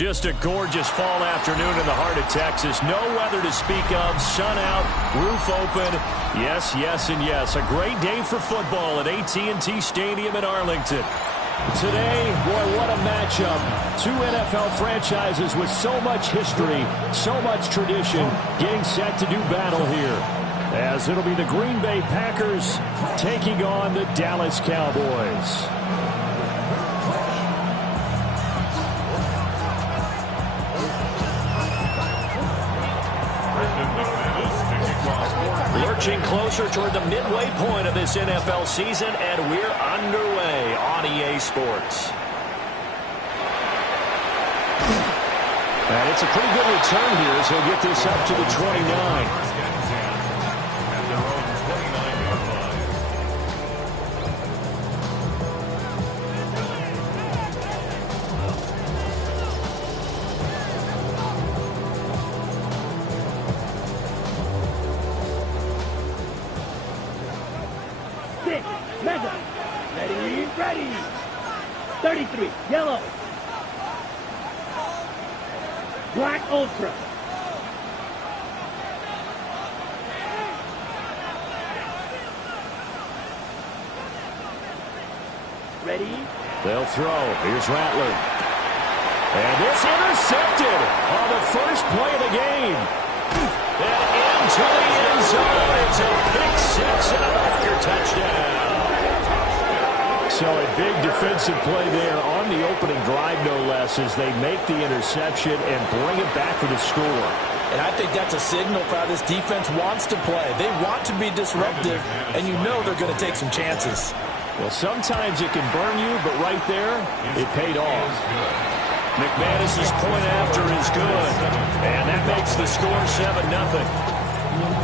Just a gorgeous fall afternoon in the heart of Texas. No weather to speak of. Sun out, roof open. Yes, yes, and yes. A great day for football at AT&T Stadium in Arlington. Today, boy, what a matchup. Two NFL franchises with so much history, so much tradition, getting set to do battle here. As it'll be the Green Bay Packers taking on the Dallas Cowboys. Lurching closer toward the midway point of this NFL season, and we're underway on EA Sports. And it's a pretty good return here as he'll get this up to the 29. Ready. 33, yellow. Black ultra. Ready. They'll throw. Here's Rattler. And this intercepted on the first play of the game. And into the end zone. It's a pick six and a Packer touchdown. So a big defensive play there on the opening drive, no less, as they make the interception and bring it back for the score. And I think that's a signal for how this defense wants to play. They want to be disruptive, and you know they're going to take some chances. Well, sometimes it can burn you, but right there, it paid off. McManus's point after is good, and that makes the score 7-0.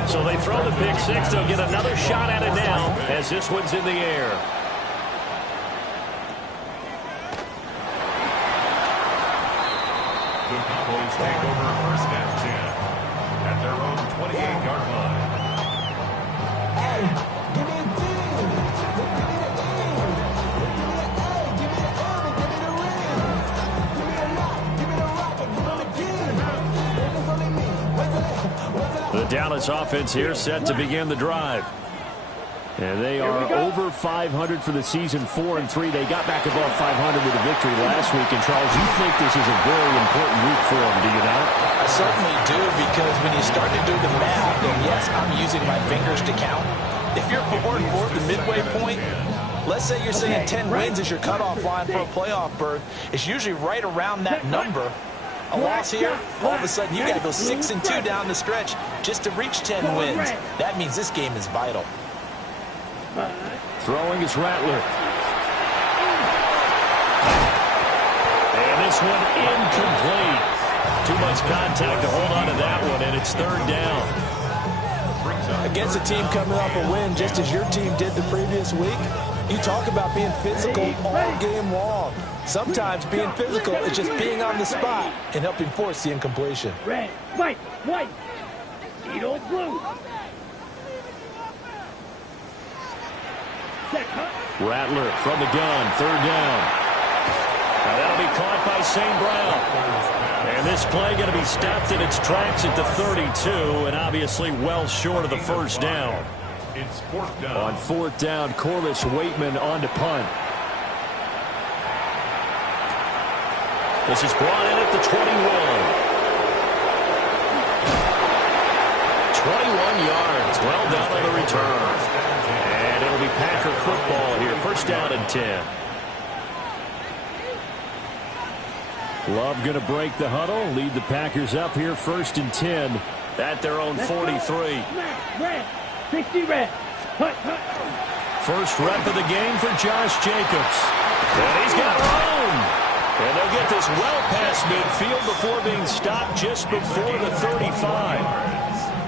So they throw the pick six. They'll get another shot at it now as this one's in the air. The Cowboys take over first and 10 at their own 28-yard line. The Dallas offense here set to begin the drive. And they are over 500 for the season, 4-3. They got back above 500 with a victory last week. And, Charles, you think this is a very important week for them, do you not? I certainly do, because when you start to do the math, and yes, I'm using my fingers to count. If you're 4-4 at the midway point, let's say you're saying 10 wins is your cutoff line for a playoff berth. It's usually right around that number. A loss here, all of a sudden you got to go 6-2 down the stretch just to reach 10 wins. That means this game is vital. Throwing is Rattler. And this one incomplete. Too much contact to hold on to that one, and it's third down. Against a team coming off a win just as your team did the previous week, you talk about being physical all game long. Sometimes being physical is just being on the spot and helping force the incompletion. Red, white, Edo blue. Rattler from the gun, third down. Now that'll be caught by St. Brown. And this play going to be stopped in its tracks at the 32, and obviously well short of the first down. It's fourth down. On fourth down, Corliss Waitman on to punt. This is brought in at the 21. 21 yards, well done on the return. And it'll be Packer football here. First down and 10. Love going to break the huddle, lead the Packers up here first and 10 at their own 43. Red, 60 red. First rep of the game for Josh Jacobs. And he's got room. And they'll get this well past midfield before being stopped just before the 35.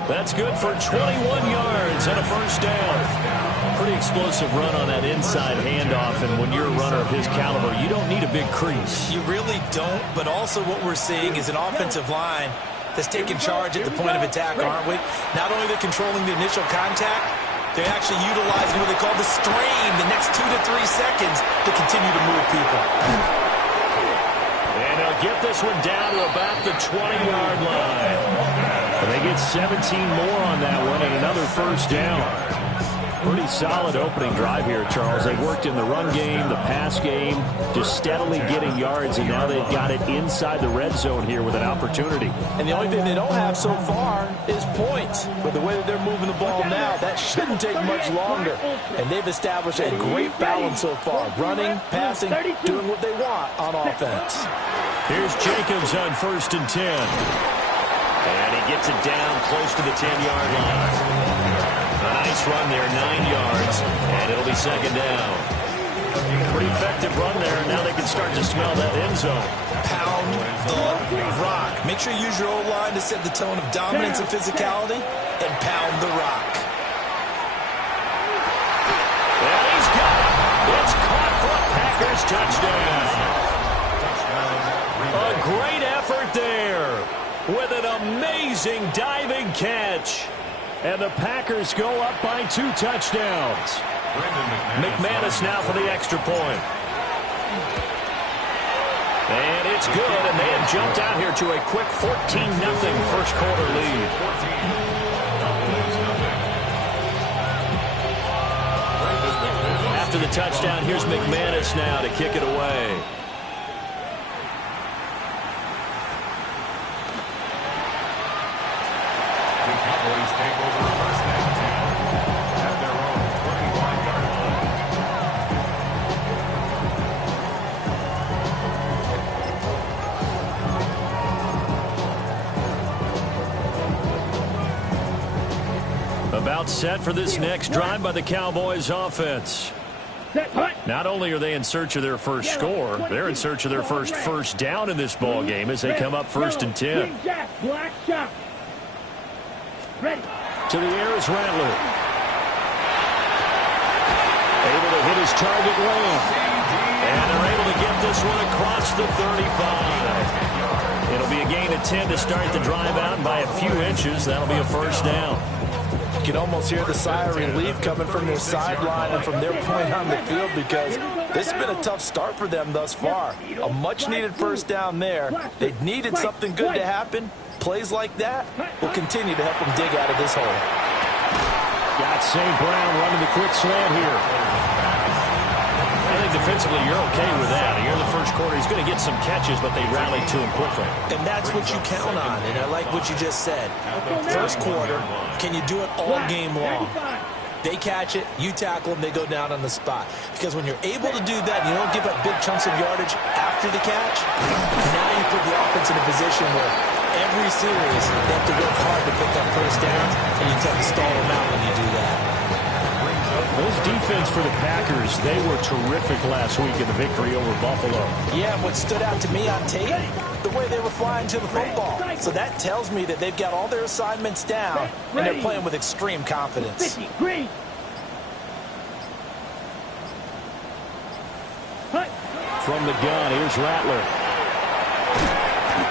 That's good for 21 yards and a first down. Pretty explosive run on that inside handoff, and when you're a runner of his caliber, you don't need a big crease. You really don't, but also what we're seeing is an offensive line that's taking charge at the point of attack, aren't we? Not only they're controlling the initial contact, they're actually utilizing what they call the strain, the next 2 to 3 seconds, to continue to move people. And they'll get this one down to about the 20-yard line. And they get 17 more on that one and another first down. Pretty solid opening drive here, Charles. They worked in the run game, the pass game, just steadily getting yards, and now they've got it inside the red zone here with an opportunity. And the only thing they don't have so far is points. But the way that they're moving the ball now, that shouldn't take much longer. And they've established a great balance so far. Running, passing, doing what they want on offense. Here's Jacobs on 1st and 10. And he gets it down close to the 10-yard line. A nice run there, 9 yards, and it'll be second down. Pretty effective run there, and now they can start to smell that end zone. Pound the rock. Make sure you use your O-line to set the tone of dominance and physicality, and pound the rock. And he's got it. It's caught for a Packers touchdown. A great effort there with an amazing diving catch. And the Packers go up by 2 touchdowns. McManus now for the extra point. And it's good, and they have jumped out here to a quick 14-0 first quarter lead. After the touchdown, here's McManus now to kick it away. Cowboys take over first and 10 at their own 25-yard line. About set for this next drive by the Cowboys offense. Not only are they in search of their first score, they're in search of their first down in this ball game as they come up 1st and 10. Ready. To the air is Rattler. Able to hit his target well. And they're able to get this one across the 35. It'll be a gain of 10 to start the drive out by a few inches. That'll be a first down. You can almost hear the sigh of relief coming from their sideline and from their point on the field because this has been a tough start for them thus far. A much-needed first down there. They needed something good to happen. Plays like that will continue to help them dig out of this hole. Got St. Brown running the quick slant here. I think defensively you're okay with that. Here in the first quarter, he's going to get some catches, but they rallied to him quickly. And that's what you count on, and I like what you just said. First quarter, can you do it all game long? They catch it, you tackle them, they go down on the spot. Because when you're able to do that, and you don't give up big chunks of yardage after the catch, now you put the offense in a position where every series they have to work hard to pick up first downs, and you tend to stall them out when you do that. Those defense for the Packers, they were terrific last week in the victory over Buffalo. Yeah, what stood out to me on tape, the way they were flying to the football. So that tells me that they've got all their assignments down, and they're playing with extreme confidence. From the gun, here's Rattler.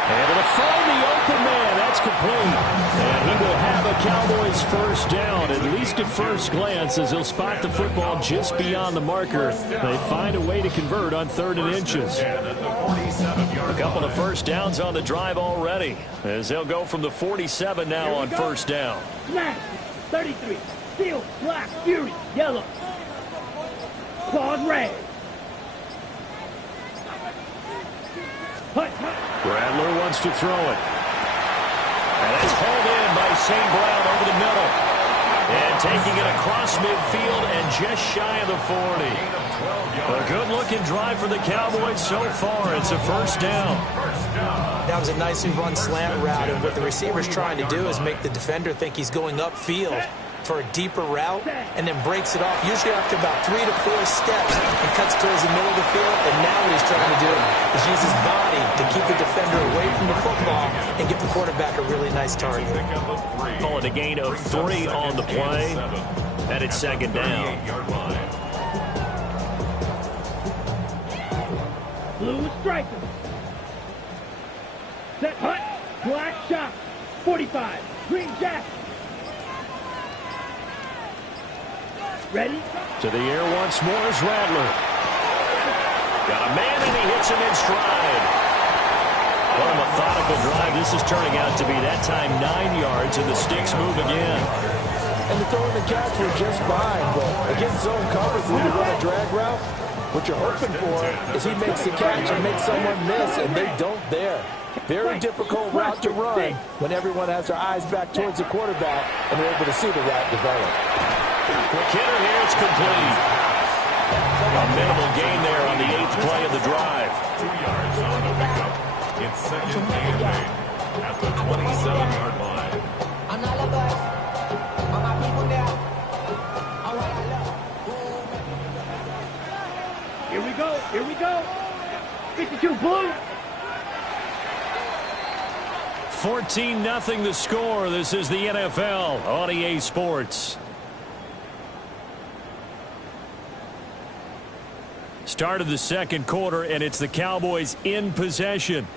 Able to find the open man. That's complete. And he will have a Cowboys first down, at least at first glance, as he'll spot the football just beyond the marker. They find a way to convert on 3rd and inches. A couple of first downs on the drive already, as they'll go from the 47 now on first down. Smash. 33. Steel. Black. Fury. Yellow. Claws red. Rattler wants to throw it. And it's hauled in by St. Brown over the middle. And taking it across midfield and just shy of the 40. A good-looking drive for the Cowboys so far. It's a first down. That was a nicely run slant route, and what the receiver's trying to do is make the defender think he's going upfield for a deeper route, and then breaks it off, usually after about 3 to 4 steps, and cuts towards the middle of the field. And now what he's trying to do is use his body to keep the defender away from the football and give the quarterback a really nice target. Call it a gain of 3 on the play, and it's second down. Blue striker. Set hut. Black shot. 45. Green jacket. Ready? To the air once more is Rattler. Got a man, and he hits him in stride. What a methodical drive. This is turning out to be that time 9 yards, and the sticks move again. And the throw and the catch were just fine, but against zone coverage, when you run a drag route, what you're hoping for is he makes the catch and makes someone miss, and they don't there. Very difficult route to run when everyone has their eyes back towards the quarterback and they're able to see the route develop. Quick hitter here, it's complete. A minimal gain there on the 8th play of the drive. 2 yards on the pickup. It's second and 8 at the 27-yard line. Here we go. Here we go. 52 blue. 14-0 the score. This is the NFL on EA Sports. Start of the second quarter, and it's the Cowboys in possession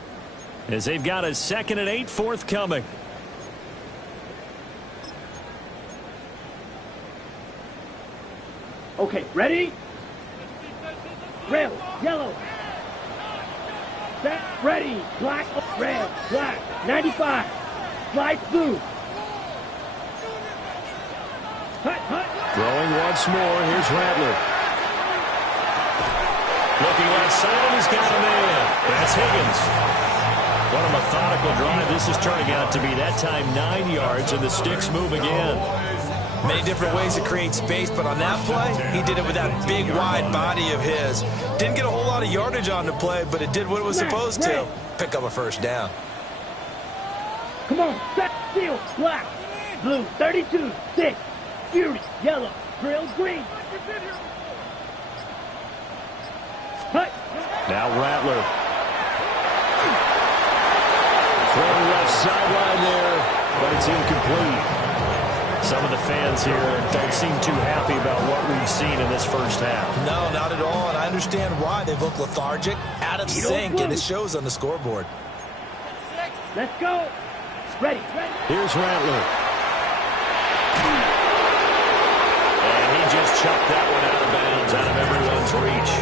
as they've got a 2nd and 8 forthcoming. Okay, ready? Red, yellow. Set, ready. Black, red, black. 95. Slide blue. Hut, hut. Throwing once more. Here's Rattler. Looking left side, he's got a man. That's Higgins. What a methodical drive. This is turning out to be that time 9 yards, and the sticks move again. Many different ways to create space, but on that play, he did it with that big, wide body of his. Didn't get a whole lot of yardage on the play, but it did what it was supposed to. Pick up a first down. Come on, set, seal, black, blue, 32, 6, fury, yellow, grill, green. Hut. Now Rattler. Throwing left sideline there, but it's incomplete. Some of the fans here don't seem too happy about what we've seen in this first half. No, not at all, and I understand why. They look lethargic, out of sync, and it shows on the scoreboard. Let's go. Ready, ready. Here's Rattler. And he just chucked that one out of bounds, out of everyone's reach.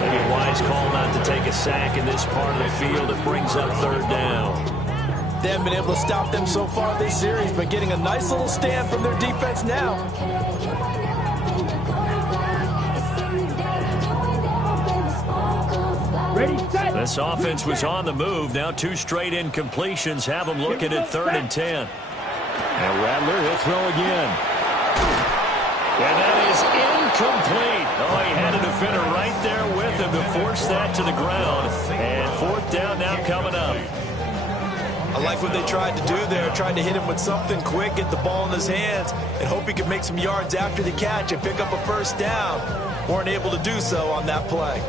Maybe a wise call not to take a sack in this part of the field. It brings up 3rd down. They haven't been able to stop them so far this series, but getting a nice little stand from their defense now. Ready, set. This offense was on the move. Now 2 straight incompletions have them looking at 3rd and 10. And Rattler, he'll throw again. And that is incomplete. Oh, he had a defender right there with him to force that to the ground. And 4th down now coming up. I like what they tried to do there, tried to hit him with something quick, get the ball in his hands, and hope he could make some yards after the catch and pick up a first down. Weren't able to do so on that play.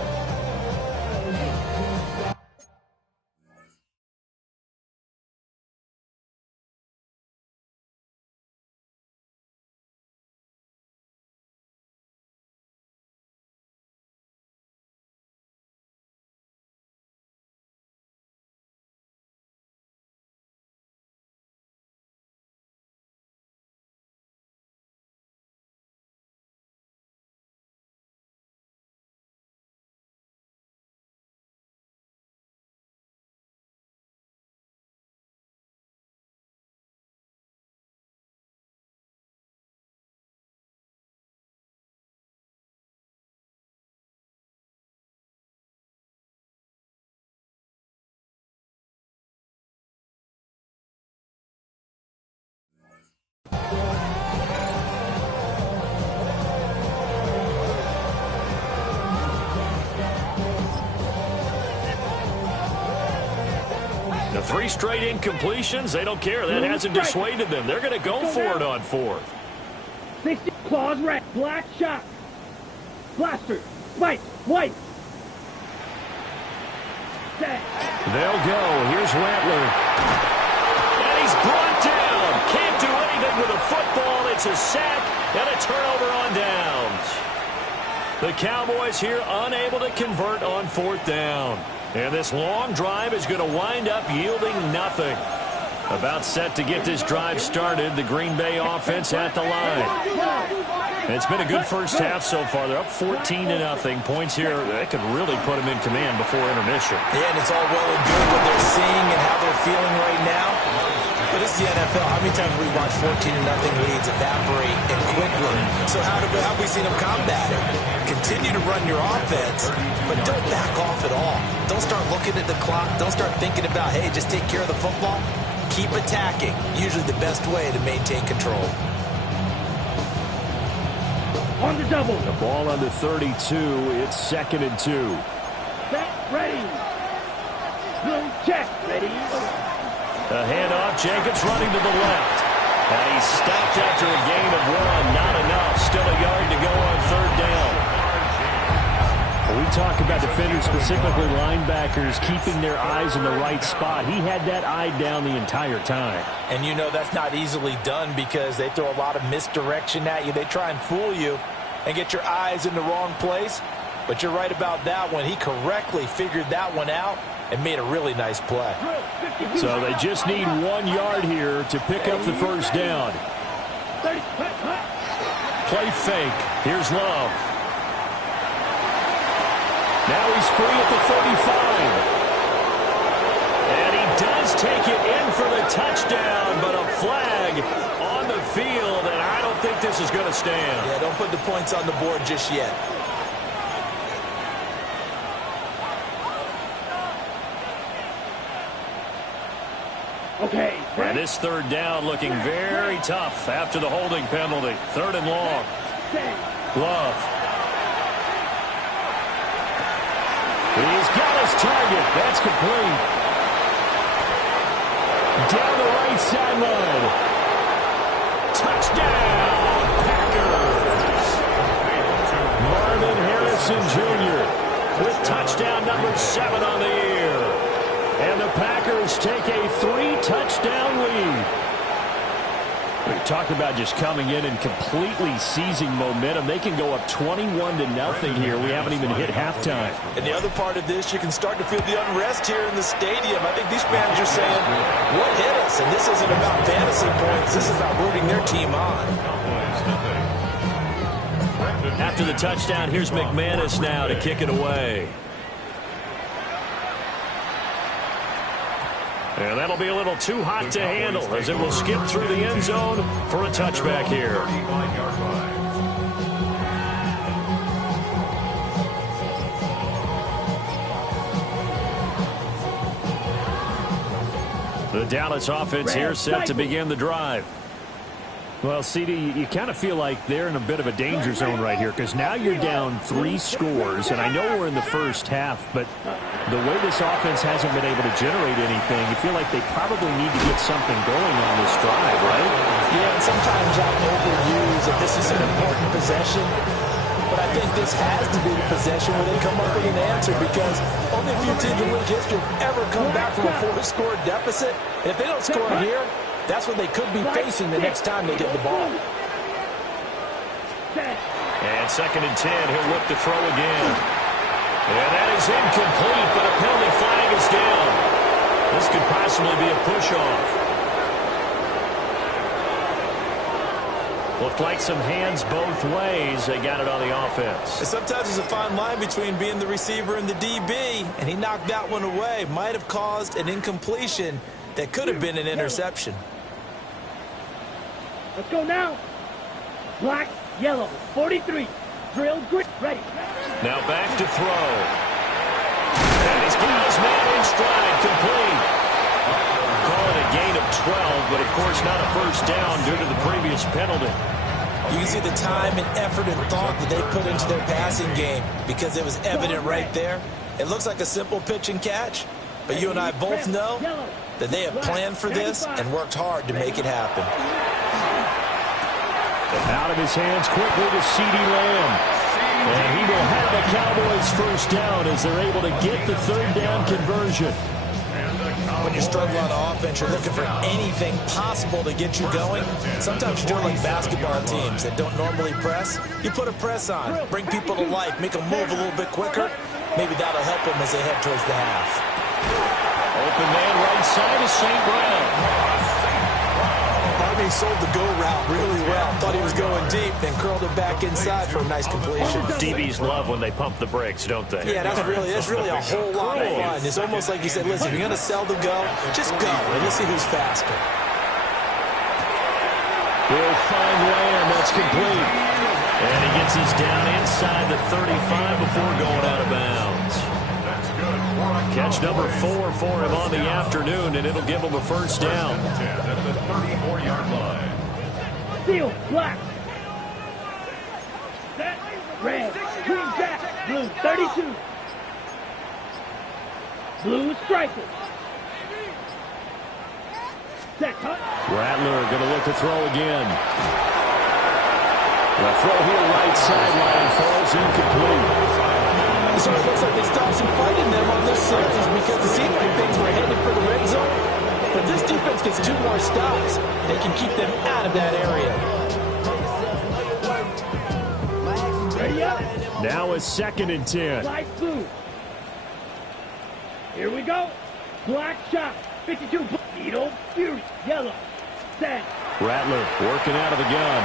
The 3 straight incompletions, they don't care. That hasn't dissuaded them. They're going to go for it on 4th. 60, claws, red, black, shot. Blaster, white, white. Set. They'll go. Here's Rattler. And he's brought down. Can't do anything with a football. It's a sack and a turnover on downs. The Cowboys here unable to convert on 4th down. And this long drive is going to wind up yielding nothing. About set to get this drive started, the Green Bay offense at the line. It's been a good first half so far. They're up 14-0. Points here, that could really put them in command before intermission. Yeah, and it's all well and good what they're seeing and how they're feeling right now. But it's the NFL. How many times have we watched 14-0 leads evaporate and quickly? So how have we seen them combat it? Continue to run your offense, but don't back off at all. Don't start looking at the clock. Don't start thinking about, hey, just take care of the football. Keep attacking. Usually the best way to maintain control. On the double. The ball on the 32. It's 2nd and 2. Set, ready. Blue check, ready. A handoff. Jacobs running to the left. And he's stopped after a gain of 1. Not enough. Still a yard to go on 3rd down. When we talk about defenders, specifically linebackers, keeping their eyes in the right spot. He had that eye down the entire time. And you know that's not easily done because they throw a lot of misdirection at you. They try and fool you and get your eyes in the wrong place. But you're right about that one. He correctly figured that one out and made a really nice play. So they just need 1 yard here to pick up the first down. Play fake. Here's Love. Now he's free at the 35. And he does take it in for the touchdown, but a flag on the field, and I don't think this is going to stand. Yeah, don't put the points on the board just yet. Okay. And this 3rd down looking very tough after the holding penalty. 3rd and long. Love. He's got his target. That's complete. Down the right sideline. Touchdown, Packers. Marvin Harrison Jr. with touchdown number 7 on the year. And the Packers take a 3-touchdown lead. We talk about just coming in and completely seizing momentum. They can go up 21-0 here. We haven't even hit halftime. And the other part of this, you can start to feel the unrest here in the stadium. I think these fans are saying, what hit us? And this isn't about fantasy points. This is about rooting their team on. After the touchdown, here's McManus now to kick it away. And that'll be a little too hot to handle as it will skip through the end zone for a touchback here. The Dallas offense here set to begin the drive. Well, CD, you kind of feel like they're in a bit of a danger zone right here because now you're down 3 scores, and I know we're in the first half, but the way this offense hasn't been able to generate anything, you feel like they probably need to get something going on this drive, right? Yeah, and sometimes I overuse that this is an important possession, but I think this has to be the possession where they come up with an answer because only a few teams in league history have ever come back from a 4-score deficit. And if they don't score here, that's what they could be facing the next time they get the ball. And 2nd and 10, he'll look to throw again. And that is incomplete, but a penalty flag is down. This could possibly be a push-off. Looked like some hands both ways. They got it on the offense. And sometimes there's a fine line between being the receiver and the DB, and he knocked that one away. Might have caused an incompletion that could have been an interception. Let's go now. Black, yellow, 43. Drill, grit, ready. Now back to throw. And he's got his man in stride, complete. Call it a gain of 12, but of course not a first down due to the previous penalty. You can see the time and effort and thought that they put into their passing game because it was evident right there. It looks like a simple pitch and catch, but you and I both know that they have planned for this and worked hard to make it happen. Out of his hands quickly to CeeDee Lamb. And he will have the Cowboys first down as they're able to get the 3rd down conversion. When you struggle on offense, you're looking for anything possible to get you going. Sometimes you're like basketball teams that don't normally press. You put a press on, bring people to life, make them move a little bit quicker. Maybe that'll help them as they head towards the half. Open man right side is St. Brown. Part of me he sold the go route really well. Thought he was going deep, then curled it back inside for a nice completion. DBs love when they pump the brakes, don't they? Yeah, that's really a whole lot of fun. It's almost like you said, listen, if you're going to sell the go, just go, and let's see who's faster. He'll find Lamb. That's complete. And he gets us down inside the 35 before going out of bounds. That's good. Catch number 4 for him on the afternoon, and it'll give him a first down. At the 34-yard line. Seal, black. Set, red, green jack, blue, 32. Blue striker. Set, cut. Rattler going to look to throw again. The throw here right sideline falls incomplete. So it looks like they stopped some fight in them on this series because it seemed like things were headed for the red zone. But this defense gets 2 more stops. They can keep them out of that area. Ready up. Now it's 2nd and 10. Light blue. Here we go. Black shot. 52. Needle. Fury. Yellow. Set. Rattler working out of the gun.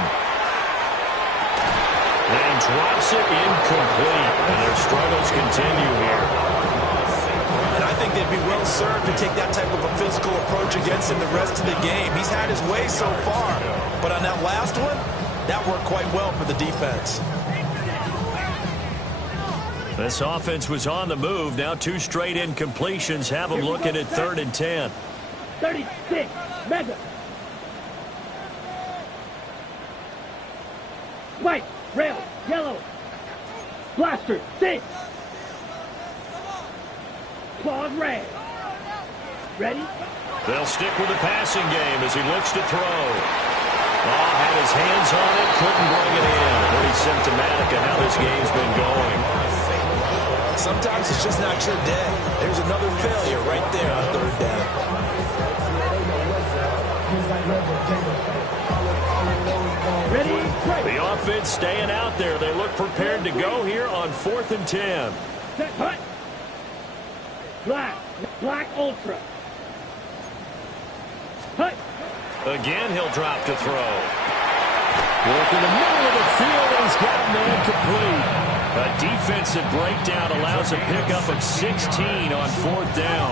And drops it incomplete. And their struggles continue here. And I think they'd be well served to take that type of a physical approach against him the rest of the game. He's had his way so far. But on that last one, that worked quite well for the defense. This offense was on the move. Now 2 straight incompletions have them looking at 3rd and 10. 36. Mega. White. Rail. Yellow. Blaster. 6. Claws red. Ready? They'll stick with the passing game as he looks to throw. Had his hands on it, couldn't bring it in. Pretty symptomatic of how this game's been going. Sometimes it's just not your day. There's another failure right there on 3rd down. Ready? Break. The offense staying out there. They look prepared to go here on 4th and 10. Set. Cut. Black. Black ultra. Cut. Again, he'll drop to throw. Work in the middle of the field, and he's got a man complete. A defensive breakdown allows a pickup of 16 on 4th down.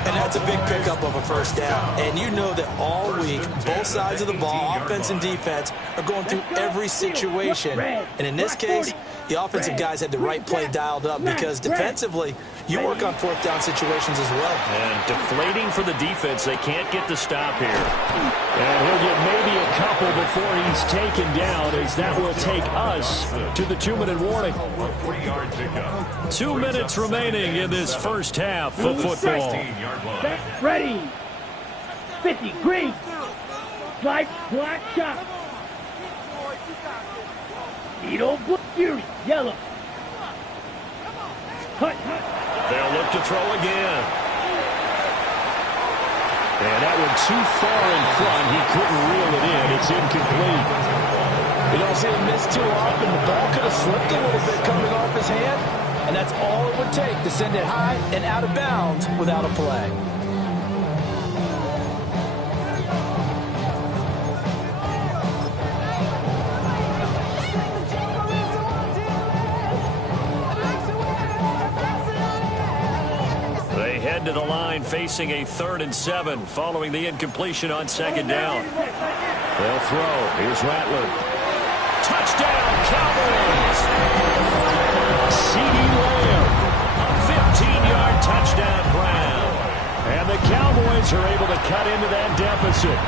And that's a big pickup of a first down. And you know that all week, both sides of the ball, offense and defense, are going through every situation. And in this case, the offensive guys had the right play dialed up because defensively, you work on 4th down situations as well. And deflating for the defense. They can't get the stop here. And he'll get maybe a couple before he's taken down, as that will take us to the 2-minute warning. 3-yard pickup. 2 minutes remaining in this first half of football. Set. Ready. 50. Green. Stripe. Black shot. Needle. Fury. Yellow. Cut. Cut. They'll look to throw again. And that one too far in front. He couldn't reel it in. It's incomplete. You don't see him miss too often. The ball could have slipped a little bit coming off his hand, and that's all it would take to send it high and out of bounds without a play. To the line facing a 3rd and 7 following the incompletion on 2nd down. They'll throw. Here's Rattler. Touchdown, Cowboys! CeeDee Lamb. A 15-yard touchdown grab. And the Cowboys are able to cut into that deficit.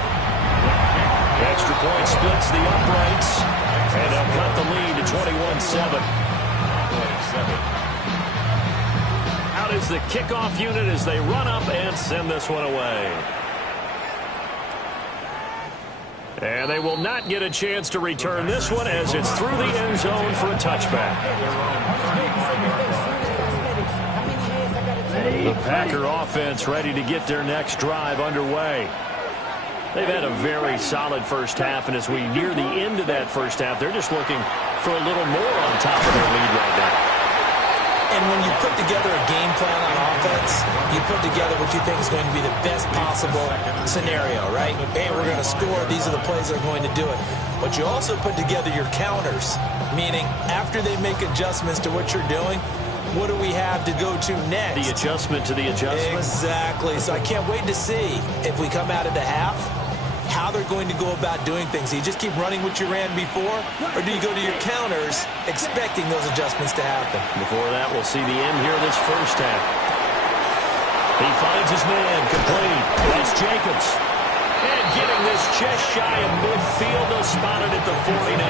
Extra point splits the uprights. And they'll cut the lead to 21-7. Is the kickoff unit as they run up and send this one away. And they will not get a chance to return this one as it's through the end zone for a touchback. The Packer offense ready to get their next drive underway. They've had a very solid first half, and as we near the end of that first half, they're just looking for a little more on top of their lead right now. And when you put together a game plan on offense, you put together what you think is going to be the best possible scenario, right? Hey, we're going to score. These are the plays that are going to do it. But you also put together your counters, meaning after they make adjustments to what you're doing, what do we have to go to next? The adjustment to the adjustment. Exactly. So I can't wait to see if we come out of the half, how they're going to go about doing things. Do you just keep running what you ran before, or do you go to your counters expecting those adjustments to happen? Before that, we'll see the end here this first half. He finds his man, complete. That's Jacobs. And getting this just shy of midfield, they'll spot it at the 49.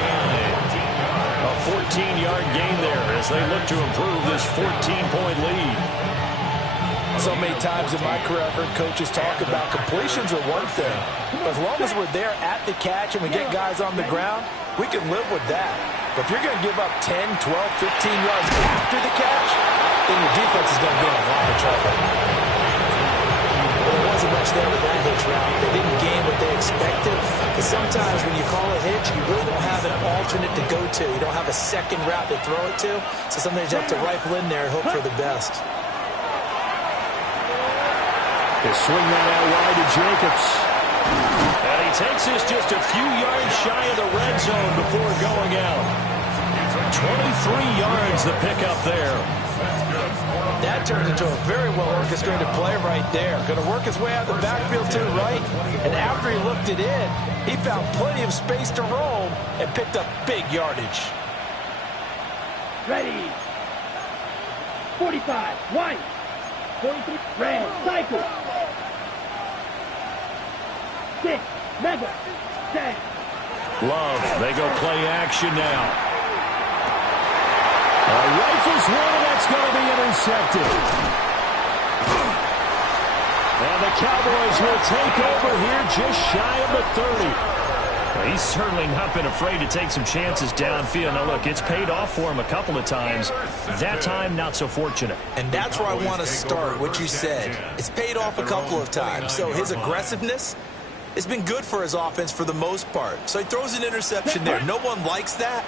A 14-yard gain there as they look to improve this 14-point lead. So many times in my career, I've heard coaches talk about completions are one thing. But as long as we're there at the catch and we get guys on the ground, we can live with that. But if you're going to give up 10, 12, 15 yards after the catch, then your defense is going to be in a lot of trouble. Well, there wasn't much there with that hitch route. They didn't gain what they expected. Because sometimes when you call a hitch, you really don't have an alternate to go to. You don't have a second route to throw it to. So sometimes you have to rifle in there and hope for the best. They swing that out wide to Jacobs. And he takes this just a few yards shy of the red zone before going out. 23 yards the pickup there. That turned into a very well-orchestrated play right there. Going to work his way out of the backfield to the right. And after he looked it in, he found plenty of space to roam and picked up big yardage. Ready. 45. White. 43. Red. Cycle. 6. Mega. 10. Love, they go play action now. Rifles one, and that's going to be intercepted. And the Cowboys will take over here just shy of the 30. Well, he's certainly not been afraid to take some chances downfield. Now, look, it's paid off for him a couple of times. That time, not so fortunate. And that's where I want to start, what you said. It's paid off a couple of times. So his aggressiveness has been good for his offense for the most part. So he throws an interception there. No one likes that,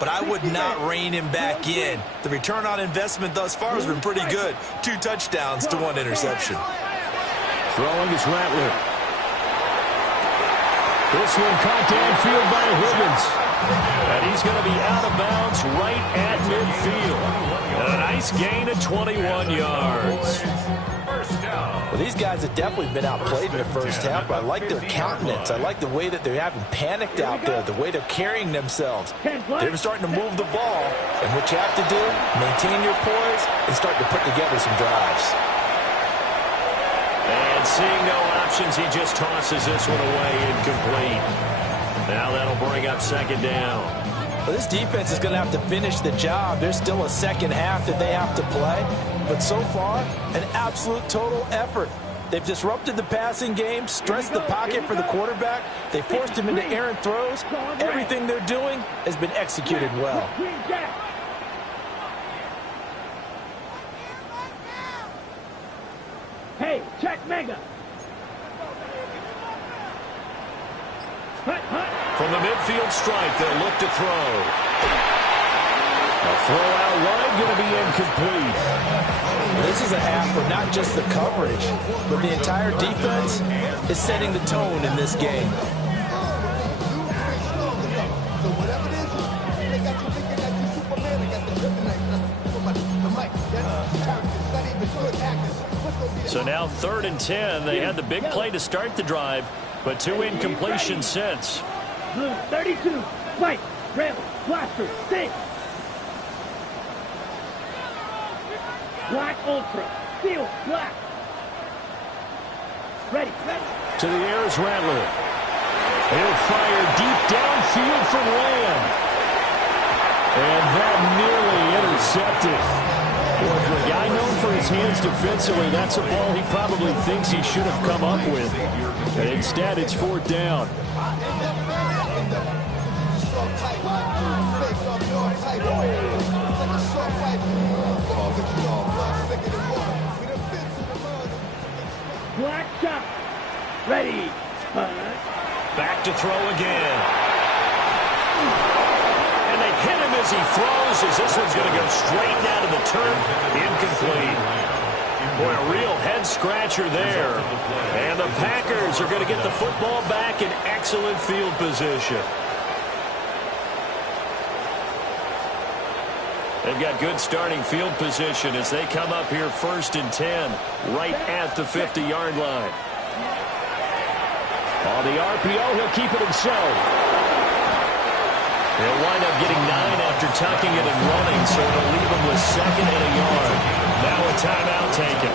but I would not rein him back in. The return on investment thus far has been pretty good. 2 touchdowns to 1 interception. Throwing is Rattler. This one caught downfield by Higgins. And he's going to be out of bounds right at midfield. And a nice gain of 21 yards. Well, these guys have definitely been outplayed in the first half, but I like their countenance. I like the way that they're having panicked out there, the way they're carrying themselves. They're starting to move the ball, and what you have to do, maintain your poise and start to put together some drives. And seeing no options, he just tosses this one away incomplete. Now that'll bring up second down. Well, this defense is going to have to finish the job. There's still a second half that they have to play. But so far, an absolute total effort. They've disrupted the passing game, stressed the pocket for the quarterback. They forced him into errant throws. Everything they're doing has been executed well. Hey, check Mega. From the midfield strike, they'll look to throw. A throw out wide, going to be incomplete. This is a half where not just the coverage, but the entire defense is setting the tone in this game. So now 3rd and 10. They had the big play to start the drive, but 2 incompletions since. Blue 32. White. Red. Blaster 6. Black Ultra. Steel Black. Ready. To the air is Rattler. He'll fire deep downfield from Lamb. And that nearly intercepted. Well, for a guy known for his hands defensively, that's a ball he probably thinks he should have come up with. And instead, it's 4th down. Black shot. Ready. Back to throw again. And they hit him as he throws, as this one's going to go straight down to the turf. Incomplete. Boy, a real head-scratcher there. And the Packers are going to get the football back in excellent field position. They've got good starting field position as they come up here 1st and 10, right at the 50-yard line. On the RPO, he'll keep it himself. He'll wind up getting 9 after tucking it and running, so it'll leave him with 2nd and a yard. Now a timeout taken.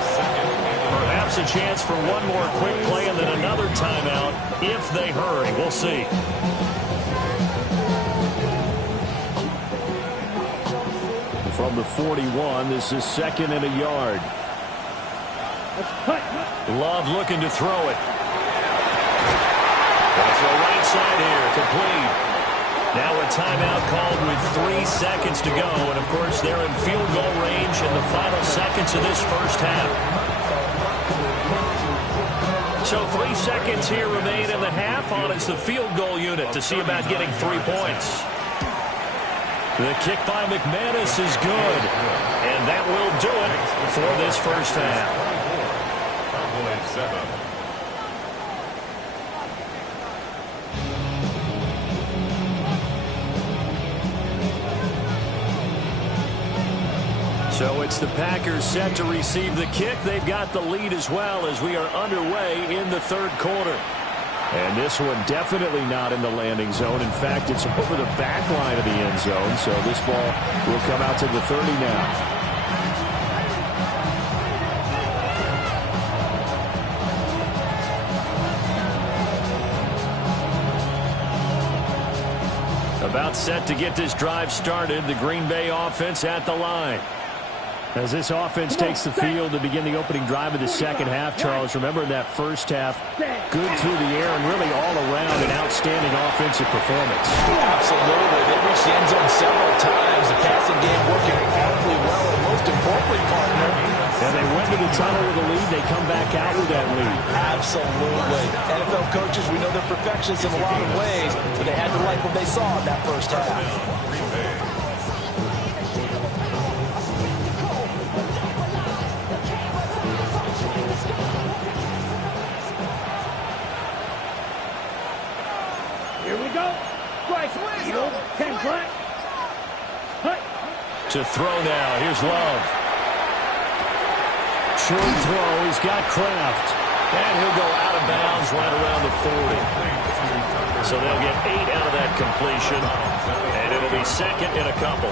Perhaps a chance for one more quick play and then another timeout if they hurry. We'll see. From the 41, this is 2nd and a yard. Love looking to throw it. Going for a right side here, complete. Now a timeout called with 3 seconds to go. And, of course, they're in field goal range in the final seconds of this first half. So 3 seconds here remain in the half on it's the field goal unit to see about getting 3 points. The kick by McManus is good. And that will do it for this first half. Cowboys 7. So it's the Packers set to receive the kick. They've got the lead as well as we are underway in the 3rd quarter. And this one definitely not in the landing zone. In fact, it's over the back line of the end zone. So this ball will come out to the 30 now. About set to get this drive started. The Green Bay offense at the line. As this offense takes the field to begin the opening drive of the second half, Charles, remember in that first half, good through the air and really all around an outstanding offensive performance. Absolutely. They reached the end zone several times. The passing game working awfully well, and most importantly, partner. And they went to the tunnel with a lead. They come back out with that lead. Absolutely. NFL coaches, we know they're perfectionists in a lot of ways, but they had to like what they saw in that first half. To throw now. Here's Love. Short throw. He's got Kraft. And he'll go out of bounds right around the 40. So they'll get 8 out of that completion. And it'll be 2nd and a couple.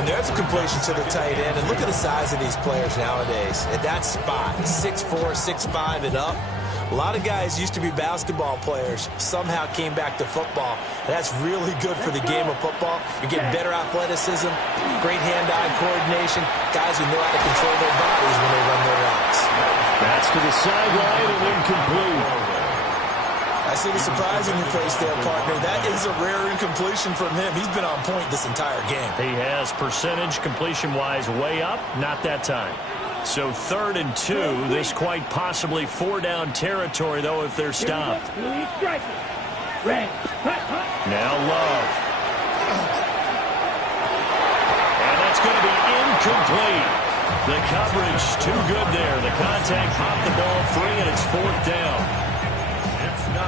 And there's a completion to the tight end. And look at the size of these players nowadays. At that spot, 6'4", 6'5", and up. A lot of guys used to be basketball players, somehow came back to football. That's really good for the game of football. You're getting better athleticism, great hand-eye coordination, guys who know how to control their bodies when they run their routes. That's to the sideline and incomplete. I see the surprise in your face there, partner. That is a rare incompletion from him. He's been on point this entire game. He has percentage completion-wise way up, not that time. So 3rd and 2, this quite possibly 4-down territory, though, if they're stopped. Now Love. And that's going to be incomplete. The coverage too good there. The contact popped the ball free, and it's 4th down.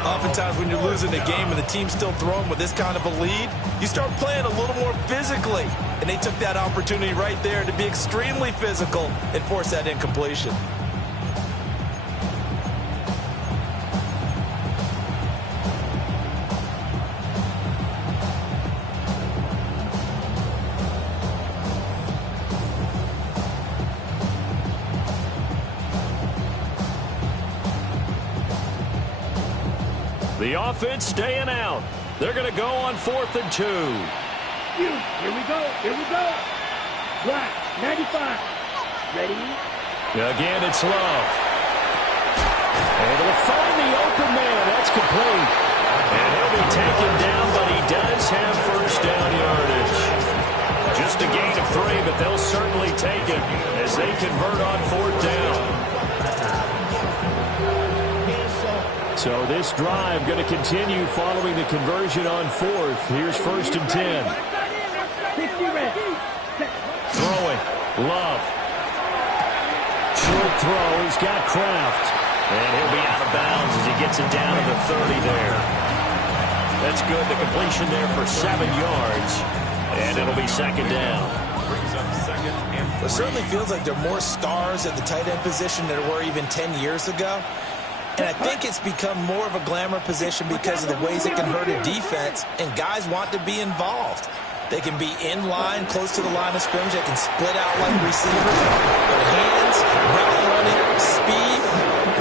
Oftentimes when you're losing a game and the team's still throwing with this kind of a lead, you start playing a little more physically. And they took that opportunity right there to be extremely physical and force that incompletion. The offense staying out. They're going to go on 4th and 2. Here we go. Here we go. Black, 95. Ready? Again, it's Love. Able to find the open man. That's complete. And he'll be taken down, but he does have 1st down yardage. Just a gain of 3, but they'll certainly take it as they convert on 4th down. So this drive going to continue following the conversion on 4th. Here's 1st and 10. Throwing. Love. throw. He's got Kraft. And he'll be out of bounds as he gets it down to the 30 there. That's good. The completion there for 7 yards. And it'll be second down. It certainly feels like there are more stars at the tight end position than there were even 10 years ago. And I think it's become more of a glamour position because of the ways it can hurt a defense, and guys want to be involved. They can be in line, close to the line of scrimmage. They can split out like receivers. Their hands, route running, speed,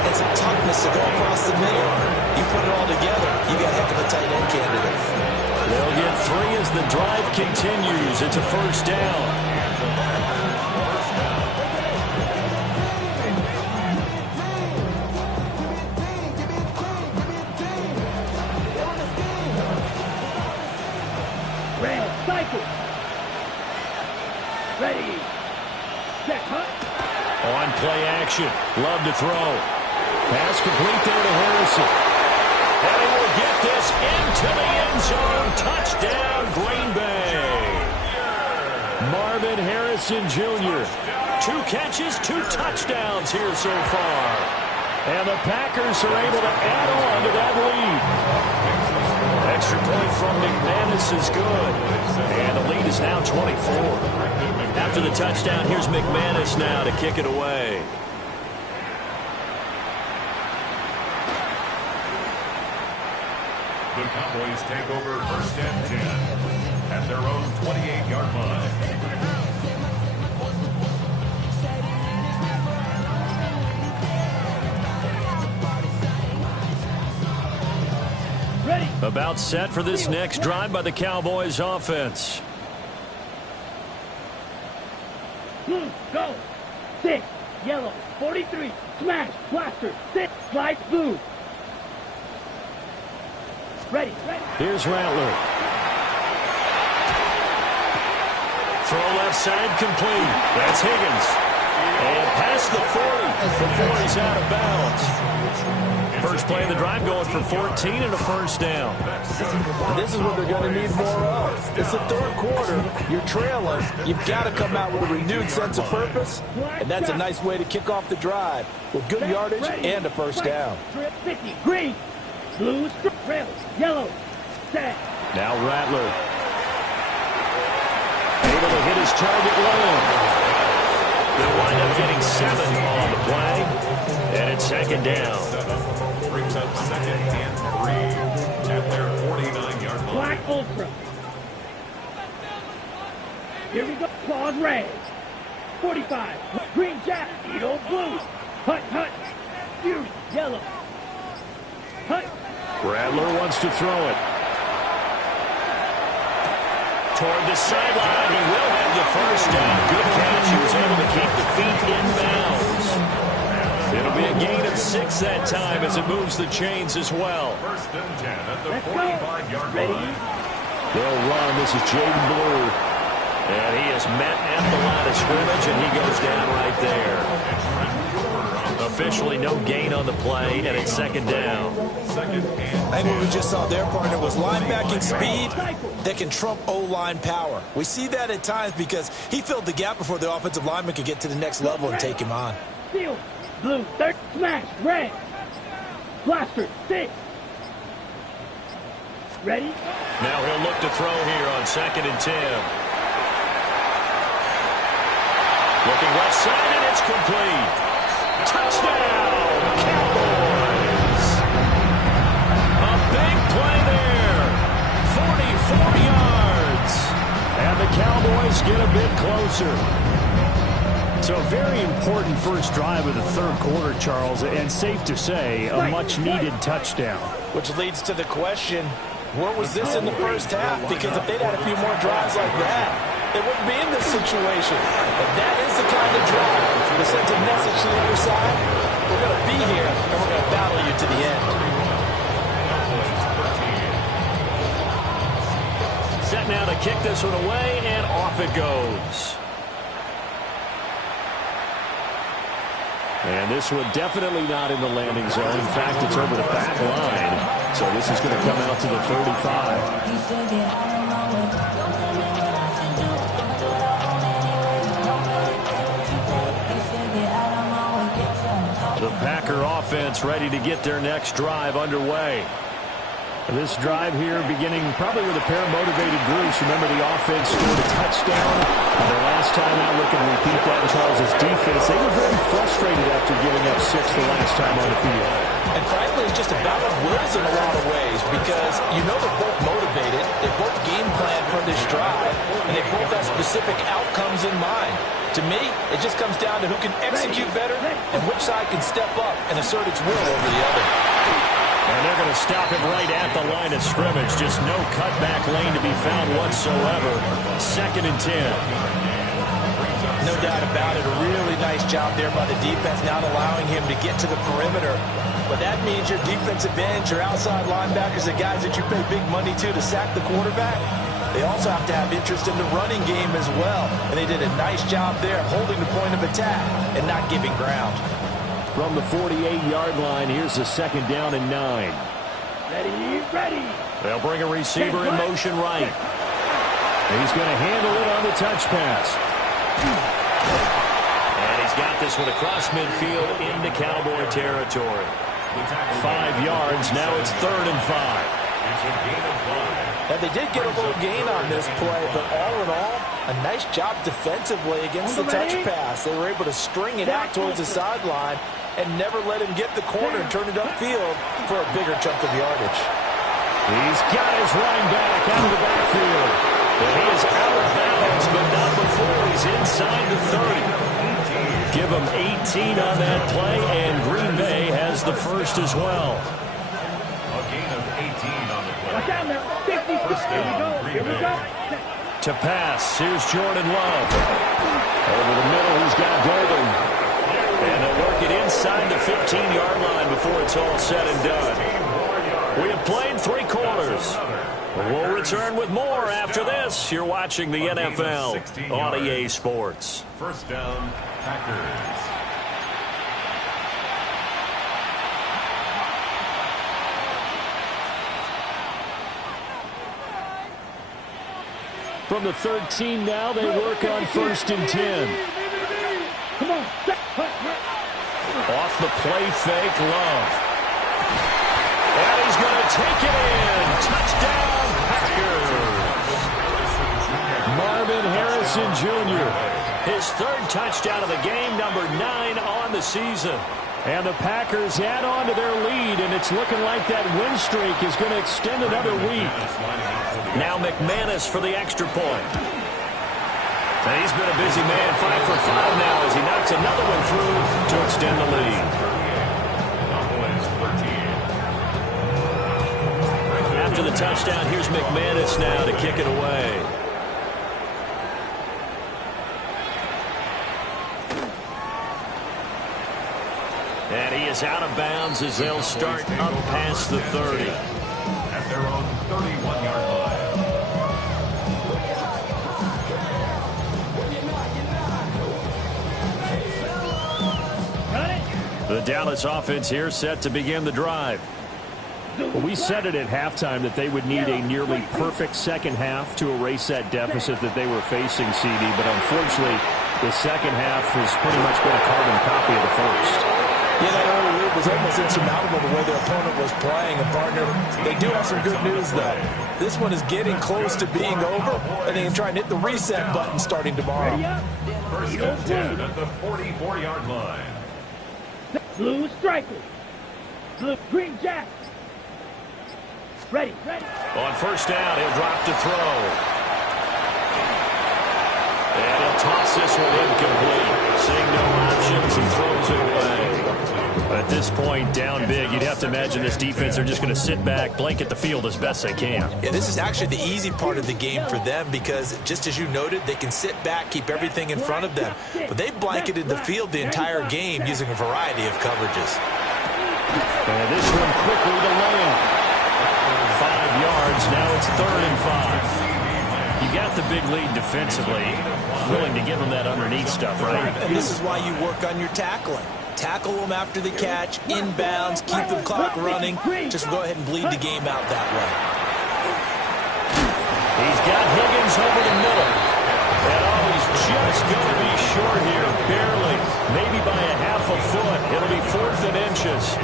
and some toughness to go across the middle. You put it all together, you got a heck of a tight end candidate. They'll get 3 as the drive continues. It's a first down. Cycle. Ready. Set. Hunt. On play action. Love to throw. Pass complete there to Harrison. And he will get this into the end zone. Touchdown, Green Bay. Marvin Harrison Jr. 2 catches, 2 touchdowns here so far. And the Packers are able to add on to that lead. Extra point from McManus is good. And the lead is now 24. After the touchdown, here's McManus now to kick it away. The Cowboys take over first and 10 at their own 28-yard line. Ready. About set for this next drive by the Cowboys offense. Blue, go. 6, yellow, 43, smash, blaster, 6, slice, blue. Ready. Here's Rattler. Throw left side complete. That's Higgins. And past the 40 before he's out of bounds. First play of the drive going for 14 and a first down. This is what they're going to need more of. It's the third quarter. You're trailing. You've got to come out with a renewed sense of purpose, and that's a nice way to kick off the drive with good yardage and a first down. 50, green, blue, red, yellow, set. Now Rattler. Able to hit his target low. They'll wind up getting 7 on the play, and it's second down. Brings up second and 3 at their 49-yard line. Black Ultra. Here we go. Claws red. 45. Green jack. Eagle blue. Hut. Fury. Yellow. Hut. Rattler wants to throw it. Toward the sideline. He will have the first down. Good catch. He was able to keep the feet in bounds. It'll be a gain of 6 that time as it moves the chains as well. First and 10 at the 45-yard line. They'll run. This is Jaden Blue. And he is met at the line of scrimmage, and he goes down right there. Officially no gain on the play, and it's second down. I think what we just saw there, partner, was linebacking speed that can trump O-line power. We see that at times because he filled the gap before the offensive lineman could get to the next level and take him on. Steel. Blue, third, smash, red. Blaster, 6. Ready? Now he'll look to throw here on second and 10. Looking left side, and it's complete. Touchdown, Cowboys. A big play there. 44 yards. And the Cowboys get a bit closer. So a very important first drive of the third quarter, Charles, and safe to say, a much-needed touchdown. Which leads to the question, where was this in the first half? Because if they'd had a few more drives like that, they wouldn't be in this situation. And that is the kind of drive that sends a message to the other side. We're going to be here, and we're going to battle you to the end. Set now to kick this one away, and off it goes. And this one definitely not in the landing zone. In fact, it's over the back line. So this is going to come out to the 35. offense ready to get their next drive underway. This drive here beginning probably with a pair of motivated groups. Remember, the offense scored a touchdown. The last time out, look and repeat that, Charles' defense. They were very frustrated after giving up 6 the last time on the field. And frankly, it's just about of wills in a lot of ways because you know they're both motivated. They both game plan for this drive, and they both have specific outcomes in mind. To me, it just comes down to who can execute better and which side can step up and assert its will over the other. And they're going to stop him right at the line of scrimmage. Just no cutback lane to be found whatsoever. 2nd and 10. No doubt about it. A really nice job there by the defense, not allowing him to get to the perimeter. But that means your defensive ends, your outside linebackers, the guys that you pay big money to sack the quarterback, they also have to have interest in the running game as well. And they did a nice job there holding the point of attack and not giving ground. From the 48-yard line, here's the 2nd down and 9. Ready. They'll bring a receiver in motion right. He's going to handle it on the touch pass. And he's got this one across midfield into Cowboy territory. 5 yards. Now it's 3rd and 5. And they did get a little gain on this play, but all in all, a nice job defensively against the touch pass. They were able to string it out towards the sideline and never let him get the corner and turn it upfield for a bigger chunk of yardage. He's got his running back out of the backfield. And he is out of bounds, but not before he's inside the 30. Give him 18 on that play, and Green Bay has the first as well. A gain of 18 on the play. Watch out now. 50. Here we go. To pass, here's Jordan Love. Over the middle, he's got Golden. And they'll work it inside the 15-yard line before it's all said and done. We have played 3 quarters. We'll return with more after this. You're watching the NFL on EA Sports. First down, Packers. From the 13 now, they work on 1st and 10. Come on. Off the play fake, Love. And he's going to take it in. Touchdown, Packers. Marvin Harrison Jr. His 3rd touchdown of the game, number 9 on the season. And the Packers add on to their lead, and it's looking like that win streak is going to extend another week. Now McManus for the extra point. And he's been a busy man, 5 for 5 now as he knocks another one through to extend the lead. After the touchdown, here's McManus now to kick it away. And he is out of bounds as they'll start up past the 30. At their own 31-yard line. The Dallas offense here set to begin the drive. Well, we said it at halftime that they would need a nearly perfect second half to erase that deficit that they were facing, CD. But unfortunately, the second half has pretty much been a carbon copy of the first. Yeah, that early lead was almost insurmountable the way their opponent was playing. And, partner, they do have some good news, though. This one is getting close to being over, and they can try and hit the reset button starting tomorrow. First and 10 at the 44-yard line. Blue strikers. Blue green jacks. Ready. On first down, he'll drop to throw. And he'll toss this one incomplete. Seeing no options, he throws it away. At this point, down big, you'd have to imagine this defense are just going to sit back, blanket the field as best they can. Yeah, this is actually the easy part of the game for them because, just as you noted, they can sit back, keep everything in front of them. But they've blanketed the field the entire game using a variety of coverages. And this one quickly to Lane. 5 yards, now it's 3rd and 5. You got the big lead defensively, willing to give them that underneath stuff, right? And this is why you work on your tackling. Tackle them after the catch, inbounds, keep the clock running. Just go ahead and bleed the game out that way. He's got Higgins over the middle. And he's just going to be short here. barely, maybe by a half a foot. It'll be 4th and inches.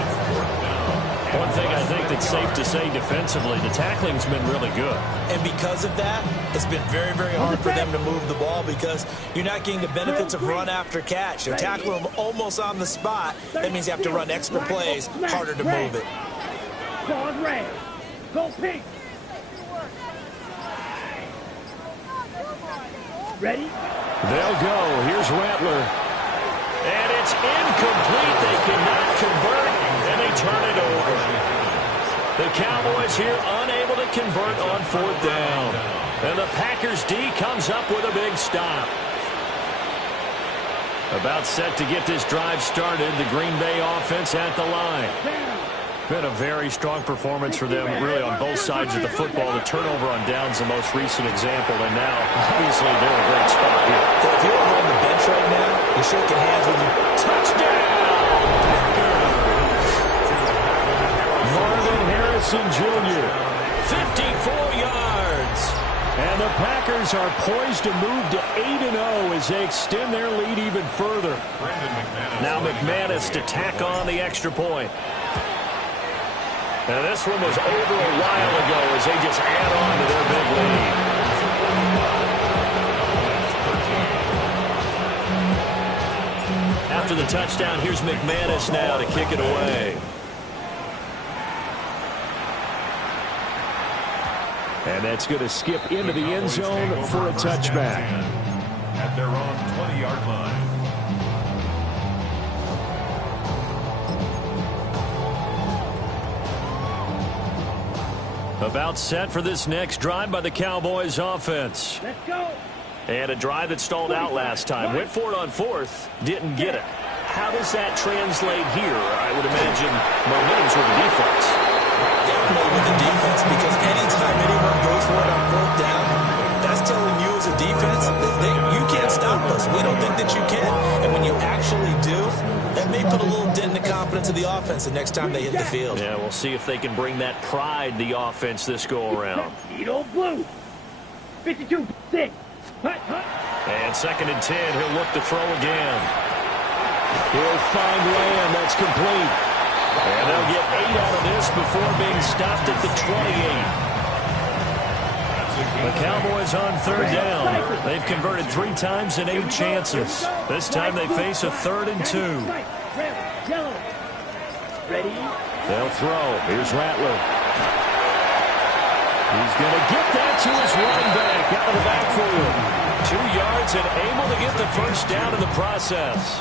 One thing I think that's safe to say defensively, the tackling's been really good. And because of that, it's been very, very hard for them to move the ball because you're not getting the benefits of run after catch. They're tackling them almost on the spot. That means you have to run extra plays, harder to move it. Pause red. Go pink. Ready? They'll go. Here's Rattler. And it's incomplete. They cannot convert, and they turn it over. The Cowboys here unable to convert on 4th down. And the Packers D comes up with a big stop. About set to get this drive started. The Green Bay offense at the line. Been a very strong performance for them, really, on both sides of the football. The turnover on downs the most recent example, and now, obviously, they're in a great spot here. If you're on the bench right now, you're shaking hands with you. Touchdown! Marvin Harrison Jr., 54 yards. And the Packers are poised to move to 8-0 as they extend their lead even further. Now McManus to tack on the extra point. Now this one was over a while ago as they just add on to their big lead. After the touchdown, here's McManus now to kick it away. And that's going to skip into the end zone for a touchback. At their own 20-yard line. About set for this next drive by the Cowboys offense. Let's go. And a drive that stalled out last time. Went for it on 4th, didn't get it. How does that translate here? I would imagine momentum's with the defense. Definitely with the defense, because anytime anyone goes for it on 4th down, that's telling you as a defense that you can't stop us. We don't think that you can. And when you actually do, that may put a little dent in the confidence of the offense the next time they hit the field. Yeah, we'll see if they can bring that pride, the offense, this go-around. Needle blue. 52-6. Hut, hut. And 2nd and 10, he'll look to throw again. He'll find Lamb. That's complete. And they'll get 8 out of this before being stopped at the 28. The Cowboys on 3rd down. They've converted 3 times in 8 chances. This time they face a 3rd and 2. Ready? They'll throw. Here's Rattler. He's going to get that to his running back out of the backfield. 2 yards and able to get the first down in the process.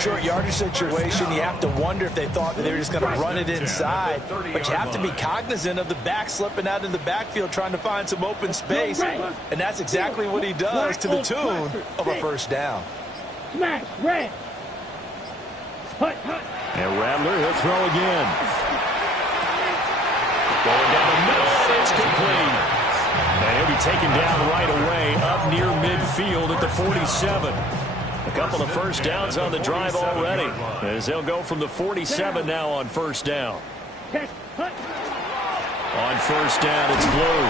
Short yardage situation, you have to wonder if they thought that they were just going to run it inside. But you have to be cognizant of the back slipping out of the backfield trying to find some open space. And that's exactly what he does to the tune of a first down. Smash, red. Hut, hut. And Rattler, he'll throw again. Going down the middle, and it's complete. And he'll be taken down right away up near midfield at the 47. A couple of first downs on the drive already, as they'll go from the 47 now on first down. On first down, it's Blue.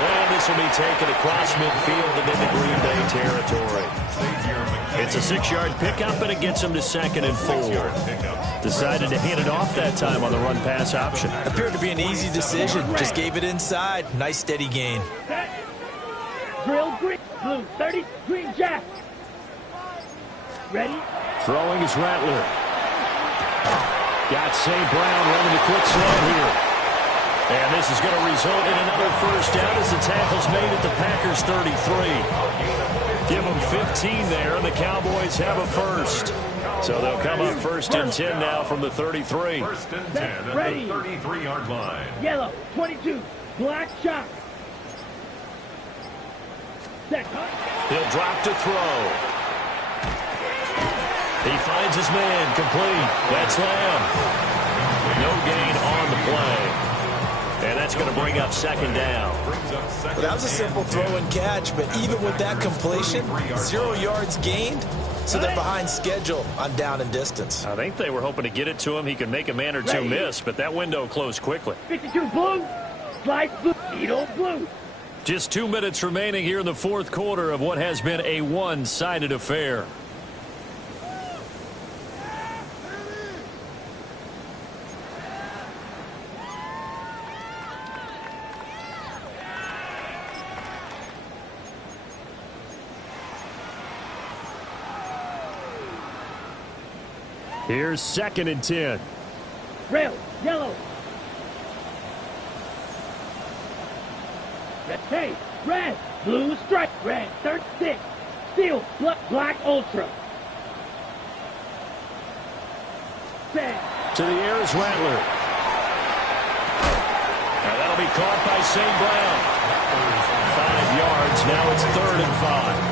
And this will be taken across midfield and into Green Bay territory. It's a 6-yard pickup, and it gets them to 2nd and 4. Decided to hand it off that time on the run-pass option. Appeared to be an easy decision. Just gave it inside. Nice, steady gain. Drill green, blue, 30, green jack. Ready? Throwing is Rattler. Got St. Brown running the quick slant here. And this is going to result in another first down as the tackle's made at the Packers 33. Give them 15 there, and the Cowboys have a first. So they'll come up 1st and 10 now from the 33. 1st and 10 at the 33-yard line. Yellow, 22, black shot. He'll drop to throw. He finds his man, complete. That's Lamb. No gain on the play. And that's going to bring up 2nd down. Well, that was a simple throw and catch, but even with that completion, 0 yards gained, so they're behind schedule on down and distance. I think they were hoping to get it to him. He could make a man or two miss, but that window closed quickly. 52 blue, slice blue, needle blue. Just 2 minutes remaining here in the 4th quarter of what has been a one-sided affair. Here's 2nd and 10. Rail, yellow. Red, hey, red, blue stripe, red, 36. Steel, black ultra. Set. To the air is Rattler. And that'll be caught by St. Brown. 5 yards. Now it's 3rd and 5.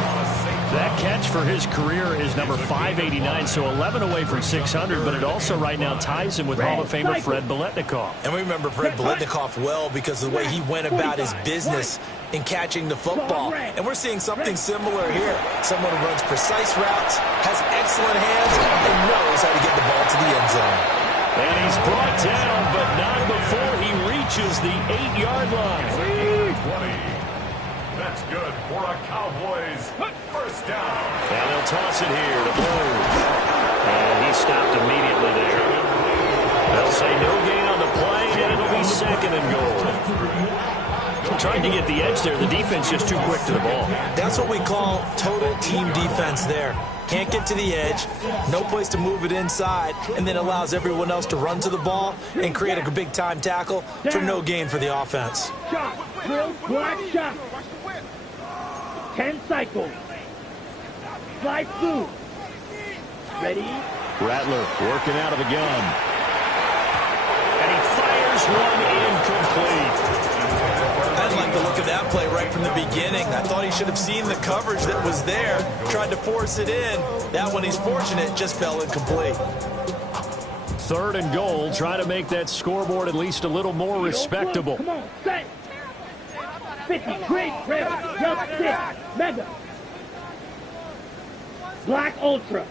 That catch for his career is number 589, so 11 away from 600, but it also right now ties him with Hall of Famer Fred Biletnikoff. And we remember Fred Biletnikoff well because of the way he went about his business in catching the football. And we're seeing something similar here. Someone who runs precise routes, has excellent hands, and knows how to get the ball to the end zone. And he's brought down, but not before he reaches the 8-yard line. 20. That's good for a Cowboys first down. And they'll toss it here to Blues. And he stopped immediately there. They'll say no gain on the play, and it'll be 2nd and goal. Trying to get the edge there. The defense just too quick to the ball. That's what we call total team defense there. Can't get to the edge, no place to move it inside, and then allows everyone else to run to the ball and create a big-time tackle for no gain for the offense. Shot, real black shot. 10 cycles. Slide through. Ready? Rattler working out of the gun. And he fires one incomplete. I didn't like the look of that play right from the beginning. I thought he should have seen the coverage that was there, tried to force it in. That one, he's fortunate, just fell incomplete. 3rd and goal, trying to make that scoreboard at least a little more respectable. Come on, set. 50, green, red, yellow, 6, mega. Black ultra.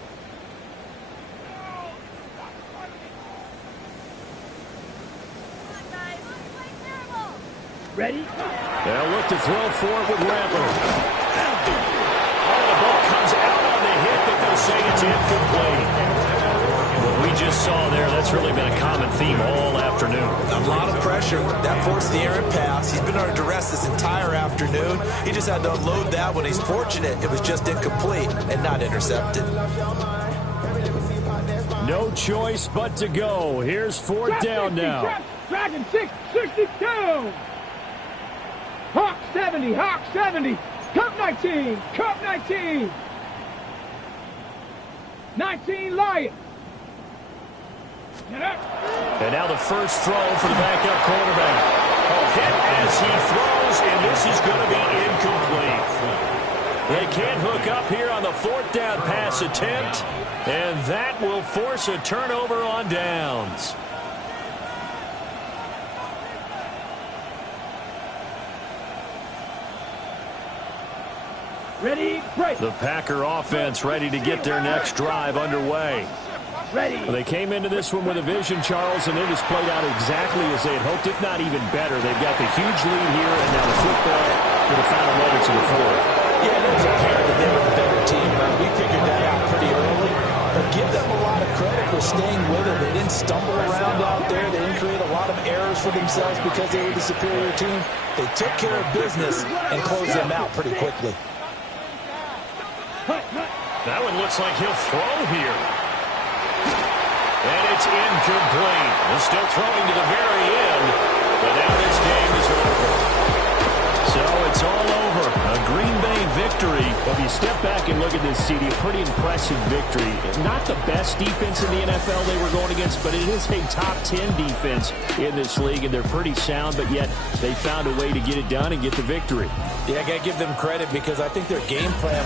Ready? They'll look to throw for it with Rattler. Oh, the ball comes out on the hit, but they'll say it's incomplete. What we just saw there, that's really been a common theme all afternoon. A lot of pressure. That forced the errant pass. He's been under duress this entire afternoon. He just had to unload that one. He's fortunate it was just incomplete and not intercepted. No choice but to go. Here's 4th down now. Dragon 662. Hawk 70, Hawk 70. Cup 19, Cup 19. 19 Lion. And now the first throw for the backup quarterback. Hit as he throws, and this is going to be incomplete. They can't hook up here on the 4th down pass attempt, and that will force a turnover on downs. Ready, break. The Packer offense ready to get their next drive underway. Ready. Well, they came into this one with a vision, Charles, and it has played out exactly as they had hoped, if not even better. They've got the huge lead here, and now the football for the final moments of the 4th. Yeah, it was apparent that they were the better team. We figured that out pretty early. But give them a lot of credit for staying with it. They didn't stumble around out there. They didn't create a lot of errors for themselves because they were the superior team. They took care of business and closed them out pretty quickly. That one looks like he'll throw here. And it's incomplete. They're still throwing to the very end. But now this game is over. So it's all over. A Green Bay victory. Well, if you step back and look at this, CD, a pretty impressive victory. Not the best defense in the NFL they were going against, but it is a top 10 defense in this league, and they're pretty sound, but yet they found a way to get it done and get the victory. Yeah, I got to give them credit because I think their game plan was